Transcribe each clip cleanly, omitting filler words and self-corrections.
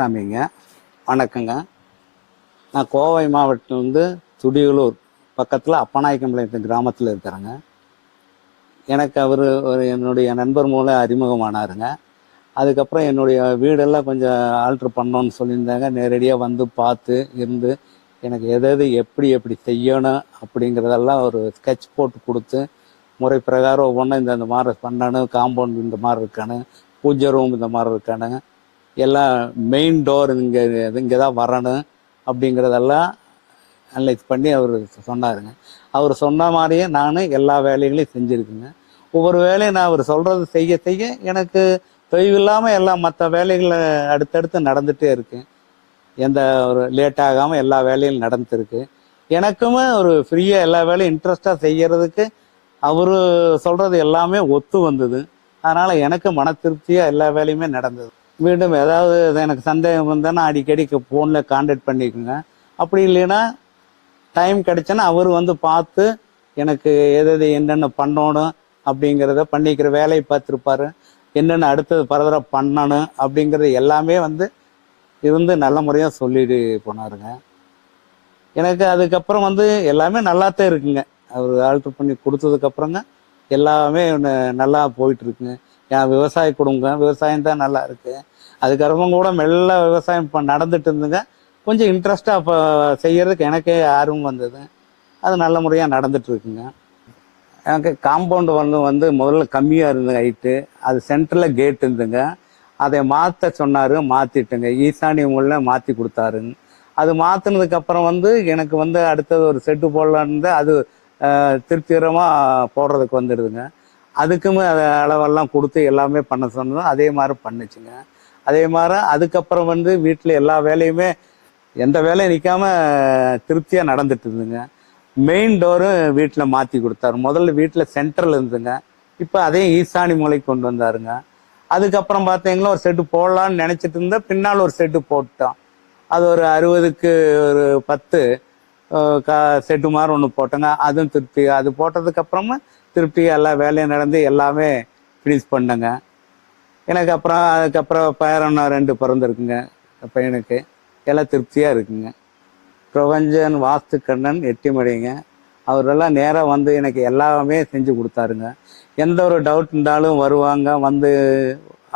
பழனிசாமிங்க. வணக்கங்க. நான் கோவை மாவட்டத்திலேருந்து துடியலூர் பக்கத்தில் அப்பநாயக்கம்பாளையம் கிராமத்தில் இருக்கிறேங்க. எனக்கு அவர் என்னுடைய நண்பர் மூலம் அறிமுகமானாருங்க. அதுக்கப்புறம் என்னுடைய வீடெல்லாம் கொஞ்சம் ஆல்ட்ரு பண்ணோன்னு சொல்லியிருந்தாங்க. நேரடியாக வந்து பார்த்து இருந்து எனக்கு எது எப்படி எப்படி செய்யணும் அப்படிங்கிறதெல்லாம் ஒரு ஸ்கெட்ச் போட்டு கொடுத்து, முறை பிரகாரம் ஒவ்வொன்றும் இந்த மாதிரி பண்ணணும், காம்பவுண்ட் இந்த மாதிரி இருக்கணும், பூஜை ரூம் இந்த மாதிரி இருக்கணும், எல்லாம் மெயின் டோர் இங்கே தான் வரணும் அப்படிங்கிறதெல்லாம் அனலைஸ் பண்ணி அவர் சொன்னாருங்க. அவர் சொன்ன மாதிரியே நான் எல்லா வேலைகளையும் செஞ்சுருக்குங்க. ஒவ்வொரு வேலையும் நான் அவர் சொல்கிறது செய்ய செய்ய எனக்கு தொய்வில்லாமல் எல்லாம் மற்ற வேலைகளை அடுத்தடுத்து நடந்துகிட்டே இருக்கு. எந்த ஒரு லேட் ஆகாமல் எல்லா வேலையும் நடந்துருக்கு. எனக்குமே ஒரு ஃப்ரீயாக எல்லா வேலையும் இன்ட்ரெஸ்டாக செய்கிறதுக்கு அவர் சொல்கிறது எல்லாமே ஒத்து வந்தது. அதனால் எனக்கு மன திருப்தியாக எல்லா வேலையுமே நடந்தது. மீண்டும் ஏதாவது எனக்கு சந்தேகம் வந்தேன்னா அடிக்கடி ஃபோனில் கான்டாக்ட் பண்ணிக்கோங்க. அப்படி இல்லைன்னா டைம் கிடைச்சேன்னா அவர் வந்து பார்த்து எனக்கு எது என்னென்ன பண்ணணும் அப்படிங்கிறத பண்ணிக்கிற வேலையை பார்த்துருப்பாரு. என்னென்ன அடுத்தது ஃபர்தராக பண்ணணும் அப்படிங்கிறது எல்லாமே வந்து இருந்து நல்ல முறையாக சொல்லிட்டு போனாருங்க. எனக்கு அதுக்கப்புறம் வந்து எல்லாமே நல்லாத்தான் இருக்குங்க. அவர் ஆல்ட்ரு பண்ணி கொடுத்ததுக்கப்புறங்க எல்லாமே நல்லா போயிட்டுருக்குங்க. என் விவசாய குடும்பம் விவசாயம் தான் நல்லா இருக்குது. அதுக்கப்புறம் கூட மெல்ல விவசாயம் இப்போ நடந்துட்டு இருந்துங்க. கொஞ்சம் இன்ட்ரெஸ்டாக இப்போ செய்கிறதுக்கு எனக்கே ஆர்வம் வந்தது. அது நல்ல முறையாக நடந்துட்டுருக்குங்க. எனக்கு காம்பவுண்டு வந்து முதல்ல கம்மியாக இருந்தது ஹைட்டு. அது சென்டரில் கேட் இருந்துங்க. அதை மாற்ற சொன்னார், மாற்றிட்டுங்க. ஈசானி மூலம் மாற்றி கொடுத்தாருங்க. அது மாற்றினதுக்கப்புறம் வந்து எனக்கு வந்து அடுத்தது ஒரு செட்டு போடலான்னு அது திருப்திகரமாக போடுறதுக்கு வந்துடுதுங்க. அதுக்குமே அதை அளவெல்லாம் கொடுத்து எல்லாமே பண்ண சொன்னதும் அதே மாதிரி பண்ணுச்சுங்க. அதே மாதிரி அதுக்கப்புறம் வந்து வீட்டில் எல்லா வேலையுமே எந்த வேலையும் நிற்காம திருப்தியாக நடந்துட்டு இருந்துங்க. மெயின் டோரும் வீட்டில் மாற்றி கொடுத்தாரு. முதல்ல வீட்டில் சென்டரில் இருந்துங்க. இப்போ அதையும் ஈசானி மூலைக்கு கொண்டு வந்தாருங்க. அதுக்கப்புறம் பார்த்தீங்கன்னா ஒரு செட்டு போடலான்னு நினச்சிட்டு இருந்தால் பின்னால் ஒரு செட்டு போட்டோம். அது ஒரு 60க்கு ஒரு 10 செட்டு மாதிரி ஒன்று போட்டோங்க. அதுவும் திருப்தி. அது போட்டதுக்கப்புறமா திருப்தியாக எல்லா வேலையும் நடந்து எல்லாமே ஃபினிஷ் பண்ணேங்க. எனக்கு அப்புறம் அதுக்கப்புறம் பேரன் 2 பிறந்திருக்குங்க பையனுக்கு. எல்லாம் திருப்தியாக இருக்குங்க. பிரபஞ்சன் வாஸ்துக்கண்ணன் எட்டிமடைங்க. அவரெல்லாம் நேராக வந்து எனக்கு எல்லாமே செஞ்சு கொடுத்தாருங்க. எந்த ஒரு டவுட் இருந்தாலும் வருவாங்க, வந்து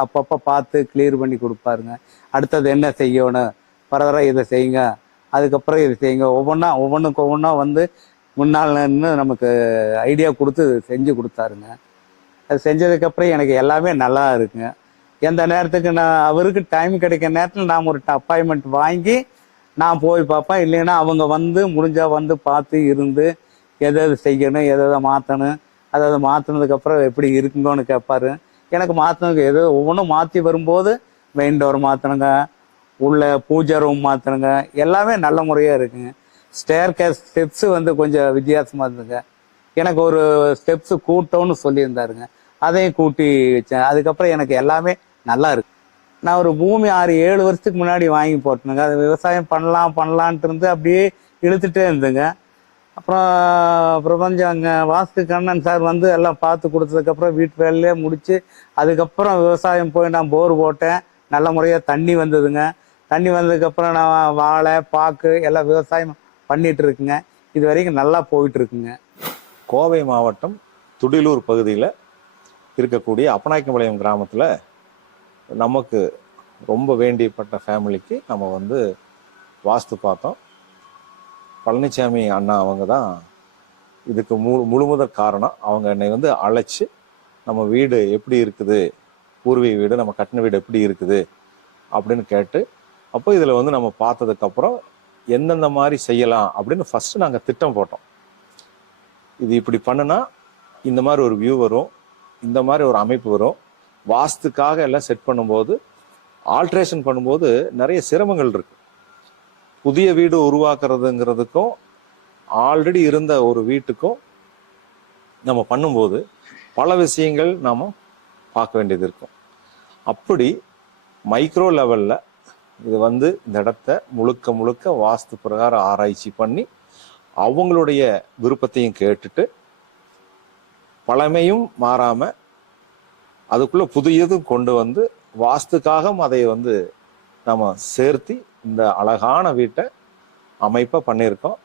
அப்பப்போ பார்த்து கிளியர் பண்ணி கொடுப்பாருங்க. அடுத்தது என்ன செய்யணும், ஃபர்தராக இதை செய்யுங்க, அதுக்கப்புறம் இதை செய்யுங்க, ஒவ்வொன்றா வந்து முன்னால் நின்று நமக்கு ஐடியா கொடுத்து செஞ்சு கொடுத்தாருங்க. அது செஞ்சதுக்கப்புறம் எனக்கு எல்லாமே நல்லா இருக்குங்க. எந்த நேரத்துக்கு நான் அவருக்கு டைம் கிடைக்கிற நேரத்தில் நான் ஒரு அப்பாயின்மெண்ட் வாங்கி நான் போய் பார்ப்பேன். இல்லைன்னா அவங்க வந்து முடிஞ்சால் வந்து பார்த்து இருந்து எது செய்யணும், எதை மாற்றணும், அதாவது மாற்றினதுக்கப்புறம் எப்படி இருக்குங்கன்னு கேட்பாரு. எனக்கு மாற்றினதுக்கு ஒவ்வொன்றும் மாற்றி வரும்போது மெயின் டோர் மாற்றணுங்க, உள்ள பூஜை ரூம் மாற்றணுங்க, எல்லாமே நல்ல முறையாக இருக்குங்க. ஸ்டெப்ஸு வந்து கொஞ்சம் வித்தியாசமாக இருந்துங்க. எனக்கு ஒரு ஸ்டெப்ஸு கூட்டம்னு சொல்லியிருந்தாருங்க. அதையும் கூட்டி வச்சேன். அதுக்கப்புறம் எனக்கு எல்லாமே நல்லா இருக்கு. நான் ஒரு பூமி 6-7 வருஷத்துக்கு முன்னாடி வாங்கி போட்டேனுங்க. அது விவசாயம் பண்ணலான்ட்டு இருந்து அப்படியே இழுத்துட்டே இருந்துங்க. அப்புறம் பிரபஞ்சம் அங்கே வாஸ்து கண்ணன் சார் வந்து எல்லாம் பார்த்து கொடுத்ததுக்கப்புறம் வீட்டு வேலையிலே முடித்து அதுக்கப்புறம் விவசாயம் போய் நான் போர் போட்டேன். நல்ல முறையாக தண்ணி வந்ததுங்க. தண்ணி வந்ததுக்கப்புறம் நான் வாழை பாக்கு எல்லாம் விவசாயம் பண்ணிட்டு இருக்குங்க. இது வரைக்கும் நல்லா போயிட்டு இருக்குங்க. கோவை மாவட்டம் துடியலூர் பகுதியில் இருக்கக்கூடிய அப்பநாயக்கம்பாளையம் கிராமத்தில் நமக்கு ரொம்ப வேண்டியப்பட்ட ஃபேமிலிக்கு நம்ம வந்து வாஸ்து பார்த்தோம். பழனிசாமி அண்ணா அவங்க தான் இதுக்கு முழுமுதற் காரணம். அவங்க என்னை வந்து அழைச்சி நம்ம வீடு எப்படி இருக்குது, பூர்வீக வீடு நம்ம கட்டின வீடு எப்படி இருக்குது அப்படின்னு கேட்டு, அப்போ இதில் வந்து நம்ம பார்த்ததுக்கப்புறம் எந்தெந்த மாதிரி செய்யலாம் அப்படின்னு ஃபஸ்ட்டு நாங்கள் திட்டம் போட்டோம். இது இப்படி பண்ணுனா இந்த மாதிரி ஒரு வியூ வரும், இந்த மாதிரி ஒரு அமைப்பு வரும். வாஸ்துக்காக எல்லாம் செட் பண்ணும்போது ஆல்ட்ரேஷன் பண்ணும்போது நிறைய சிரமங்கள் இருக்கு. புதிய வீடு உருவாக்குறதுங்கிறதுக்கும் ஆல்ரெடி இருந்த ஒரு வீட்டுக்கும் நம்ம பண்ணும்போது பல விஷயங்கள் நாம் பார்க்க வேண்டியது இருக்கும். அப்படி மைக்ரோ லெவலில் இது வந்து இந்த இடத்த முழுக்க வாஸ்து பிரகாரம் ஆராய்ச்சி பண்ணி அவங்களுடைய விருப்பத்தையும் கேட்டுட்டு பழமையும் மாறாமல் அதுக்குள்ளே புதியதும் கொண்டு வந்து வாஸ்துக்காக அதை வந்து நம்ம சேர்த்து இந்த அழகான வீட்டை அமைப்பை பண்ணியிருக்கோம்.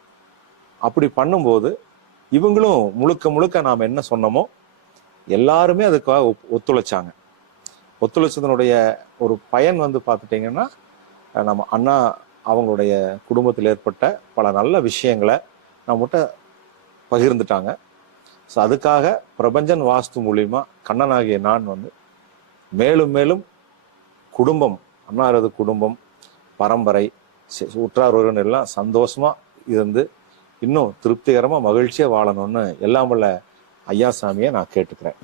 அப்படி பண்ணும்போது இவங்களும் முழுக்க முழுக்க நாம் என்ன சொன்னோமோ எல்லாருமே அதுக்காக ஒத்துழைச்சாங்க. ஒத்துழைச்சதனுடைய ஒரு பயன் வந்து பார்த்துட்டிங்கன்னா, நம்ம அண்ணா அவங்களுடைய குடும்பத்தில் ஏற்பட்ட பல நல்ல விஷயங்களை நம்மகிட்ட பகிர்ந்துட்டாங்க. ஸோ அதுக்காக பிரபஞ்சன் வாஸ்து மூலிமா கண்ணனாகிய நான் வந்து மேலும் மேலும் குடும்பம், அன்னாரது குடும்பம், பரம்பரை, உற்றார் உறவினர் எல்லாம் சந்தோஷமா இருந்து இன்னும் திருப்திகரமா மகிழ்ச்சியா வாழணும்னு எல்லாம் வல்ல ஐயா சாமியை நான் கேட்டுக்கிறேன்.